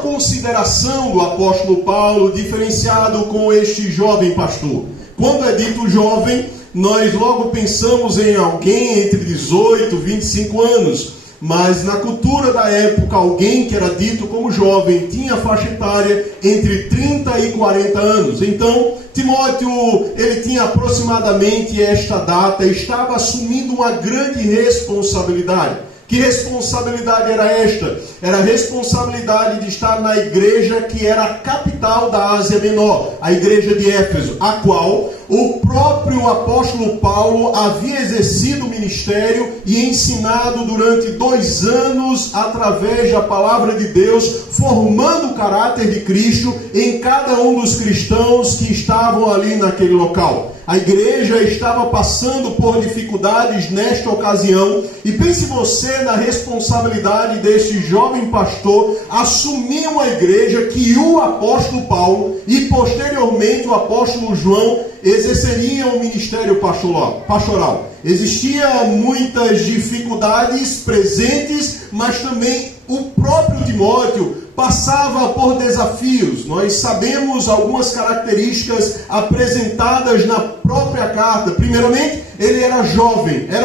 consideração do apóstolo Paulo diferenciado com este jovem pastor. Quando é dito jovem, nós logo pensamos em alguém entre 18 e 25 anos. Mas na cultura da época, alguém que era dito como jovem tinha faixa etária entre 30 e 40 anos. Então, Timóteo, ele tinha aproximadamente esta data, estava assumindo uma grande responsabilidade. Que responsabilidade era esta? Era a responsabilidade de estar na igreja que era a capital da Ásia Menor, a igreja de Éfeso, a qual o próprio apóstolo Paulo havia exercido o ministério e ensinado durante 2 anos através da palavra de Deus, formando o caráter de Cristo em cada um dos cristãos que estavam ali naquele local. A igreja estava passando por dificuldades nesta ocasião, e pense você na responsabilidade deste jovem pastor assumir uma igreja que o apóstolo Paulo e posteriormente o apóstolo João exerceriam o ministério pastoral. Existiam muitas dificuldades presentes, mas também o próprio Timóteo passava por desafios. Nós sabemos algumas características apresentadas na própria carta. Primeiramente, ele era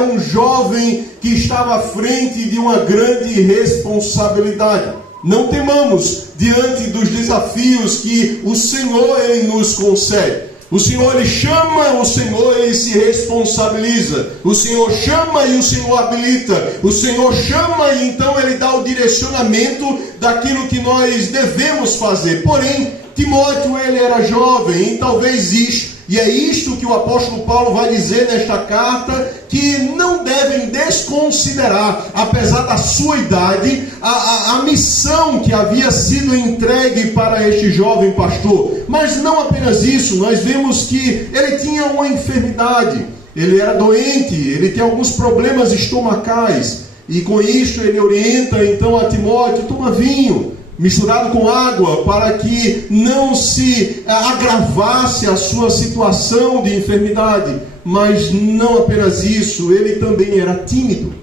um jovem que estava à frente de uma grande responsabilidade. Não temamos diante dos desafios que o Senhor ele nos concede. O Senhor ele chama, o Senhor ele se responsabiliza. O Senhor chama e o Senhor habilita. O Senhor chama e então ele dá o direcionamento daquilo que nós devemos fazer. Porém, Timóteo ele era jovem e talvez isto, e é isto que o apóstolo Paulo vai dizer nesta carta, que não devem desconsiderar, apesar da sua idade, a missão que havia sido entregue para este jovem pastor. Mas não apenas isso, nós vemos que ele tinha uma enfermidade, ele era doente, ele tinha alguns problemas estomacais, e com isso ele orienta então a Timóteo: toma vinho misturado com água, para que não se agravasse a sua situação de enfermidade. Mas não apenas isso, ele também era tímido.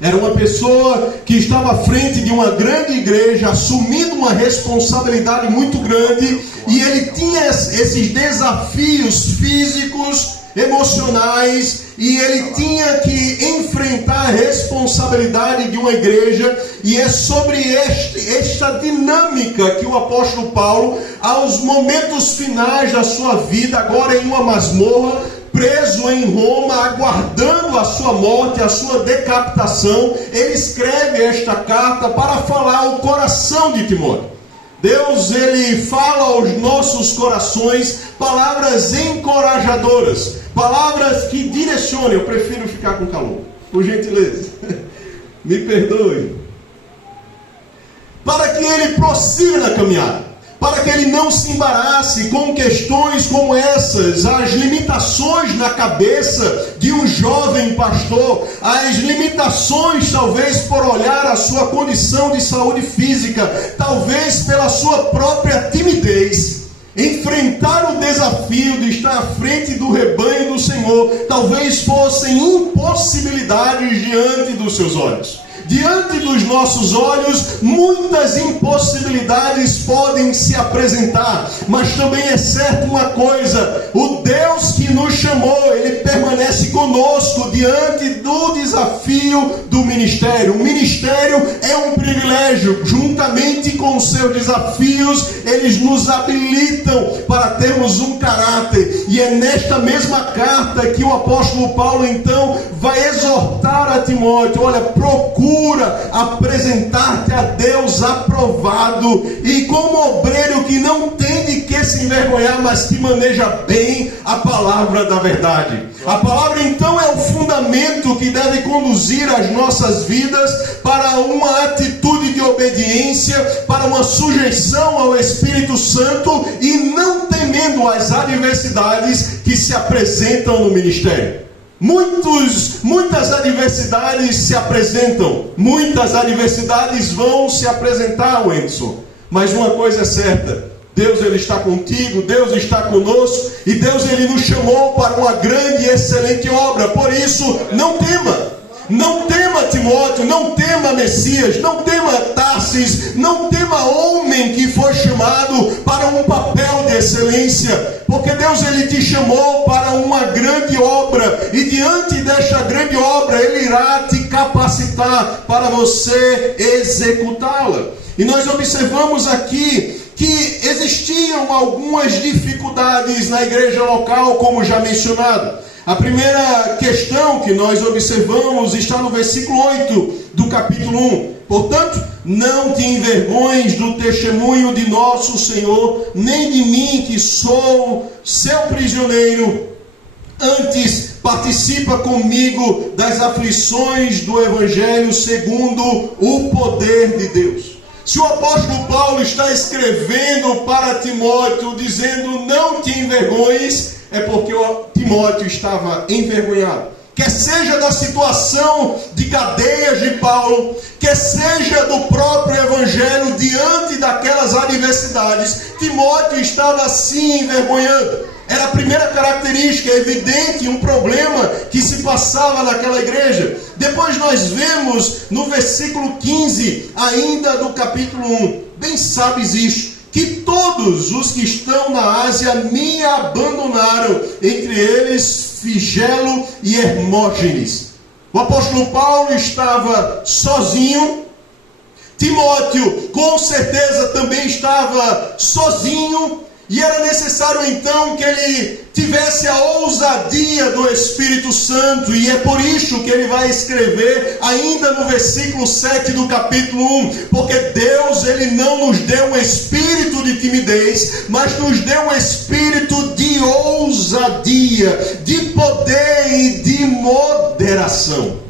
Era uma pessoa que estava à frente de uma grande igreja, assumindo uma responsabilidade muito grande, e ele tinha esses desafios físicos, emocionais, e ele tinha que enfrentar a responsabilidade de uma igreja. E é sobre esta dinâmica que o apóstolo Paulo, aos momentos finais da sua vida, agora em uma masmorra, preso em Roma, aguardando a sua morte, a sua decapitação, ele escreve esta carta para falar ao coração de Timóteo. Deus, ele fala aos nossos corações palavras encorajadoras, palavras que direcionam. Eu prefiro ficar com calor, por gentileza, me perdoe. Para que ele prossiga na caminhada, para que ele não se embarace com questões como essas, as limitações na cabeça de um jovem pastor, as limitações talvez por olhar a sua condição de saúde física, talvez pela sua própria timidez. Enfrentar o desafio de estar à frente do rebanho do Senhor talvez fossem impossibilidades diante dos seus olhos. Diante dos nossos olhos, muitas impossibilidades podem se apresentar, mas também é certo uma coisa: o Deus que nos chamou, ele permanece conosco diante do desafio do ministério. O ministério é um privilégio, juntamente com os seus desafios, eles nos habilitam para termos um caráter. E é nesta mesma carta que o apóstolo Paulo então vai exortar a Timóteo: olha, procura apresentar-te a Deus aprovado, e como obreiro que não tem de que se envergonhar, mas que maneja bem a palavra da verdade. A palavra então é o fundamento que deve conduzir as nossas vidas para uma atitude de obediência, para uma sujeição ao Espírito Santo, e não temendo as adversidades que se apresentam no ministério. Muitas adversidades se apresentam, muitas adversidades vão se apresentar, Wendson. Mas uma coisa é certa: Deus ele está contigo, Deus está conosco, e Deus ele nos chamou para uma grande e excelente obra. Por isso, não tema. Não tema Timóteo, não tema Messias, não tema Tarsis, não tema homem que foi chamado para um papel de excelência, porque Deus ele te chamou para uma grande obra, e diante desta grande obra Ele irá te capacitar para você executá-la. E nós observamos aqui que existiam algumas dificuldades na igreja local, como já mencionado. A primeira questão que nós observamos está no versículo 8 do capítulo 1. Portanto, não te envergonhes do testemunho de nosso Senhor, nem de mim que sou seu prisioneiro. Antes, participa comigo das aflições do Evangelho segundo o poder de Deus. Se o apóstolo Paulo está escrevendo para Timóteo, dizendo não te envergonhes, é porque o Timóteo estava envergonhado. Quer seja da situação de cadeias de Paulo, quer seja do próprio Evangelho diante daquelas adversidades, Timóteo estava se envergonhando. Era a primeira característica, evidente, um problema que se passava naquela igreja. Depois nós vemos no versículo 15, ainda do capítulo 1, bem sabes isto, que todos os que estão na Ásia me abandonaram, entre eles Figelo e Hermógenes. O apóstolo Paulo estava sozinho, Timóteo com certeza também estava sozinho, e era necessário então que ele tivesse a ousadia do Espírito Santo, e é por isso que ele vai escrever ainda no versículo 7 do capítulo 1, porque Deus ele não nos deu um espírito de timidez, mas nos deu um espírito de ousadia, de poder e de moderação.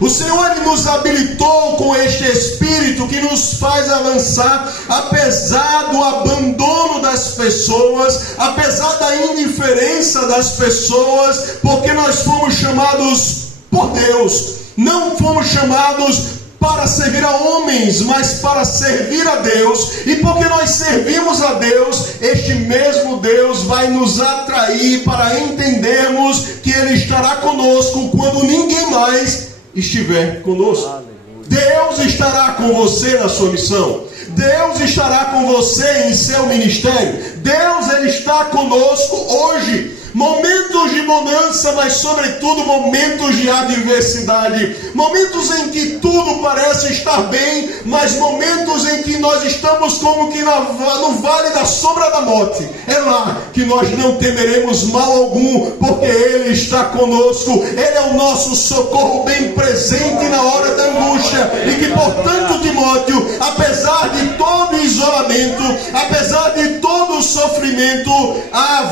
O Senhor ele nos habilitou com este Espírito que nos faz avançar, apesar do abandono das pessoas, apesar da indiferença das pessoas, porque nós fomos chamados por Deus. Não fomos chamados para servir a homens, mas para servir a Deus. E porque nós servimos a Deus, este mesmo Deus vai nos atrair para entendermos que Ele estará conosco quando ninguém mais estiver conosco. Deus estará com você na sua missão. Deus estará com você em seu ministério. Deus ele está conosco hoje. Momentos de bonança, mas sobretudo momentos de adversidade. Momentos em que tudo parece estar bem, mas momentos em que nós estamos como que no vale da sombra da morte. É lá que nós não temeremos mal algum, porque Ele está conosco. Ele é o nosso socorro bem presente na hora da angústia. E que, portanto, Timóteo, apesar de todo o isolamento, apesar de todo o sofrimento,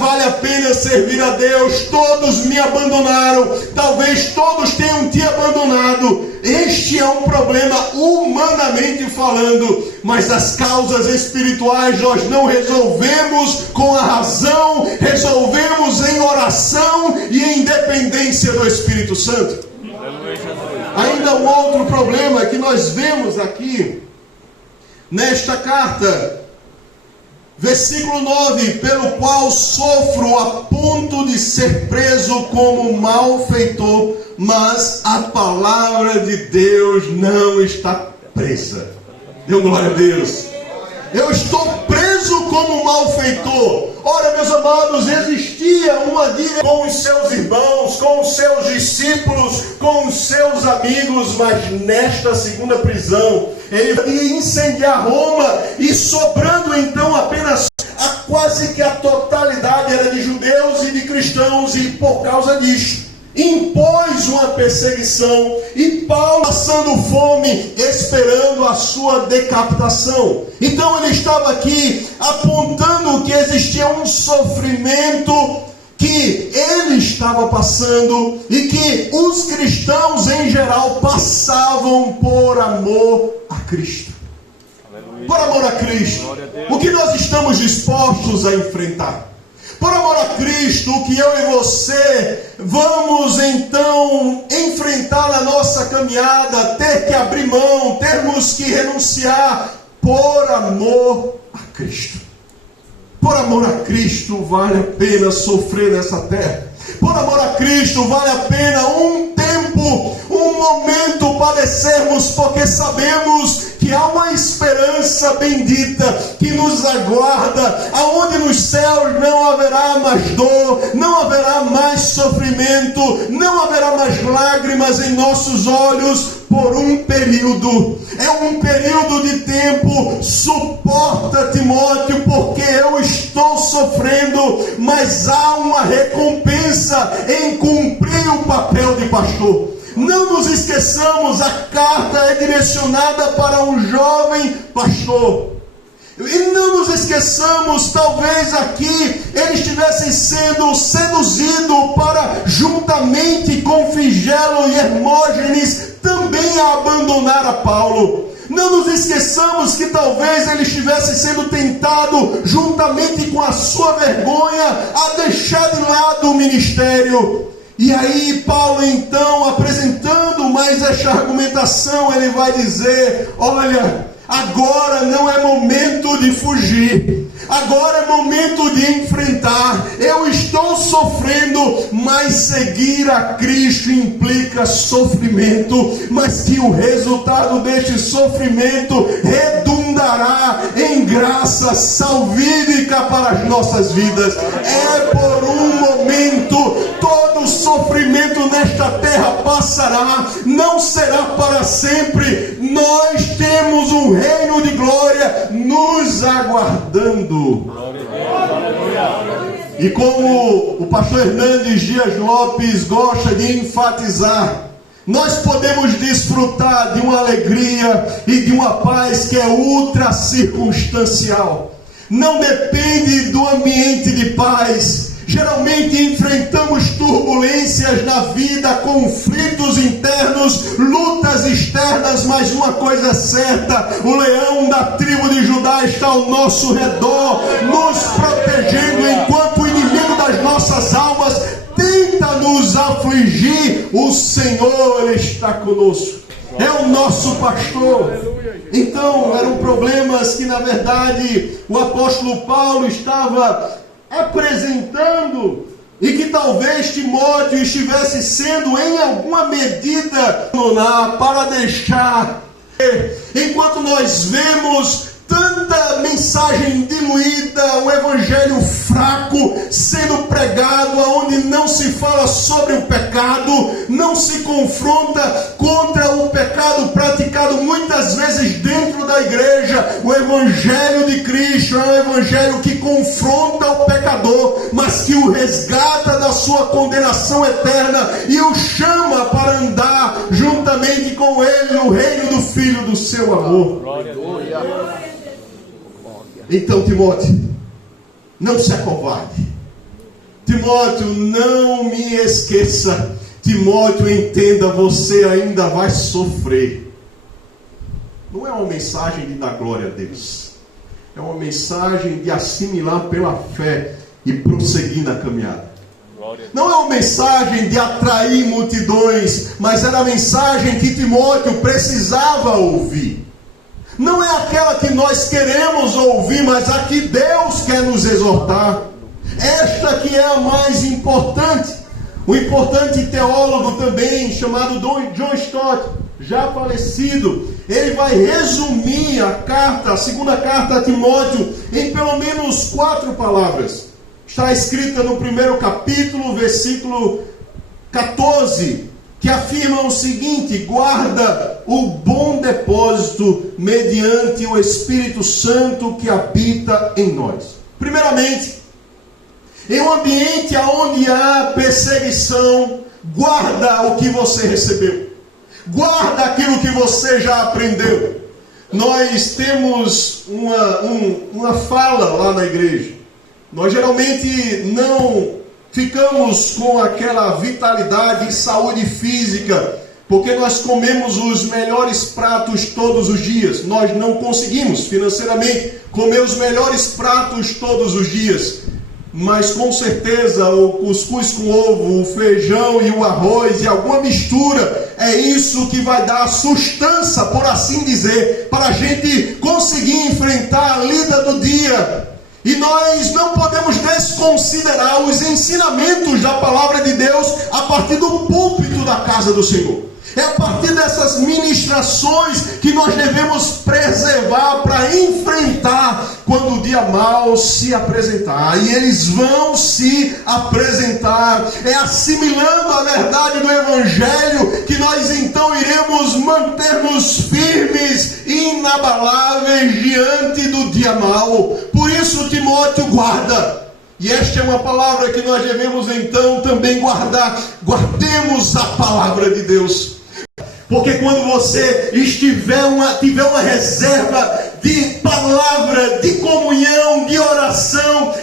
vale a pena servir a Deus. Todos me abandonaram, talvez todos tenham te abandonado. Este é um problema humanamente falando, mas as causas espirituais nós não resolvemos com a razão, resolvemos em oração e em dependência do Espírito Santo. Ainda um outro problema que nós vemos aqui nesta carta, versículo 9, pelo qual sofro a ponto de ser preso como malfeitor, mas a palavra de Deus não está presa. Deu glória a Deus. Eu estou preso como malfeitor. Ora, meus amados, existia uma dívida com os seus irmãos, com os seus discípulos, com os seus amigos, mas nesta segunda prisão, ele ia incendiar Roma, e sobrando então apenas quase que a totalidade era de judeus e de cristãos, e por causa disso impôs uma perseguição, e Paulo passando fome, esperando a sua decapitação. Então ele estava aqui apontando que existia um sofrimento que ele estava passando, e que os cristãos em geral passavam por amor a Cristo. Por amor a Cristo, o que nós estamos dispostos a enfrentar? Por amor a Cristo, o que eu e você vamos então enfrentar na nossa caminhada, ter que abrir mão, termos que renunciar, por amor a Cristo. Por amor a Cristo vale a pena sofrer nessa terra. Por amor a Cristo vale a pena um tempo um momento padecermos, porque sabemos que há uma esperança bendita que nos aguarda, aonde nos céus não haverá mais dor, não haverá mais sofrimento, não haverá mais lágrimas em nossos olhos por um período. É um período de tempo. Suporta, Timóteo, porque eu estou sofrendo, mas há uma recompensa em cumprir o papel de pastor. Não nos esqueçamos, a carta é direcionada para um jovem pastor. E não nos esqueçamos, talvez aqui ele estivesse sendo seduzido para, juntamente com Figelo e Hermógenes, também a abandonar a Paulo. Não nos esqueçamos que talvez ele estivesse sendo tentado, juntamente com a sua vergonha, a deixar de lado o ministério. E aí Paulo, então, apresentando mais esta argumentação, ele vai dizer: olha, agora não é momento de fugir, agora é momento de enfrentar. Eu estou sofrendo, mas seguir a Cristo implica sofrimento, mas que o resultado deste sofrimento redundará em graça salvífica para as nossas vidas. É por um momento. Todo sofrimento nesta terra passará, não será para sempre. Nós temos um reino de glória nos aguardando. E como o pastor Hernandes Dias Lopes gosta de enfatizar, nós podemos desfrutar de uma alegria e de uma paz que é ultra circunstancial. Não depende do ambiente de paz. Geralmente enfrentamos turbulências na vida, conflitos internos, lutas externas, mas uma coisa é certa: o leão da tribo de Judá está ao nosso redor, nos protegendo, enquanto o inimigo das nossas almas tenta nos afligir. O Senhor, Ele está conosco, é o nosso pastor. Então eram problemas que, na verdade, o apóstolo Paulo estava apresentando, e que talvez Timóteo estivesse sendo em alguma medida para deixar. Enquanto nós vemos tanta mensagem diluída, um evangelho fraco sendo pregado, onde não se fala sobre o pecado, não se confronta contra o pecado praticado muitas vezes dentro da igreja. O evangelho de Cristo é um evangelho que confronta o pecador, mas que o resgata da sua condenação eterna e o chama para andar juntamente com ele no reino do Filho do seu amor. Glória. Então, Timóteo, não se acovarde. Timóteo, não me esqueça. Timóteo, entenda, você ainda vai sofrer. Não é uma mensagem de dar glória a Deus. É uma mensagem de assimilar pela fé e prosseguir na caminhada. Não é uma mensagem de atrair multidões, mas era a mensagem que Timóteo precisava ouvir. Não é aquela que nós queremos ouvir, mas a que Deus quer nos exortar. Esta que é a mais importante. O importante teólogo também, chamado John Stott, já falecido, ele vai resumir a carta, a segunda carta a Timóteo, em pelo menos 4 palavras. Está escrita no primeiro capítulo, versículo 14, que afirma o seguinte: guarda o bom depósito mediante o Espírito Santo que habita em nós. Primeiramente, em um ambiente onde há perseguição, guarda o que você recebeu. Guarda aquilo que você já aprendeu. Nós temos uma fala lá na igreja. Nós geralmente não ficamos com aquela vitalidade e saúde física, porque nós comemos os melhores pratos todos os dias. Nós não conseguimos financeiramente comer os melhores pratos todos os dias. Mas com certeza o cuscuz com ovo, o feijão e o arroz e alguma mistura, é isso que vai dar sustância, por assim dizer, para a gente conseguir enfrentar a lida do dia. E nós não podemos desconsiderar os ensinamentos da palavra de Deus a partir do púlpito da casa do Senhor. É a partir dessas ministrações que nós devemos preservar para enfrentar quando o dia mau se apresentar. E eles vão se apresentar. É assimilando a verdade do Evangelho que nós então iremos manter-nos firmes, inabaláveis diante do dia mau. Por isso, Timóteo, guarda. E esta é uma palavra que nós devemos então também guardar. Guardemos a palavra de Deus. Porque quando você tiver uma reserva de palavra, de comunhão, de oração,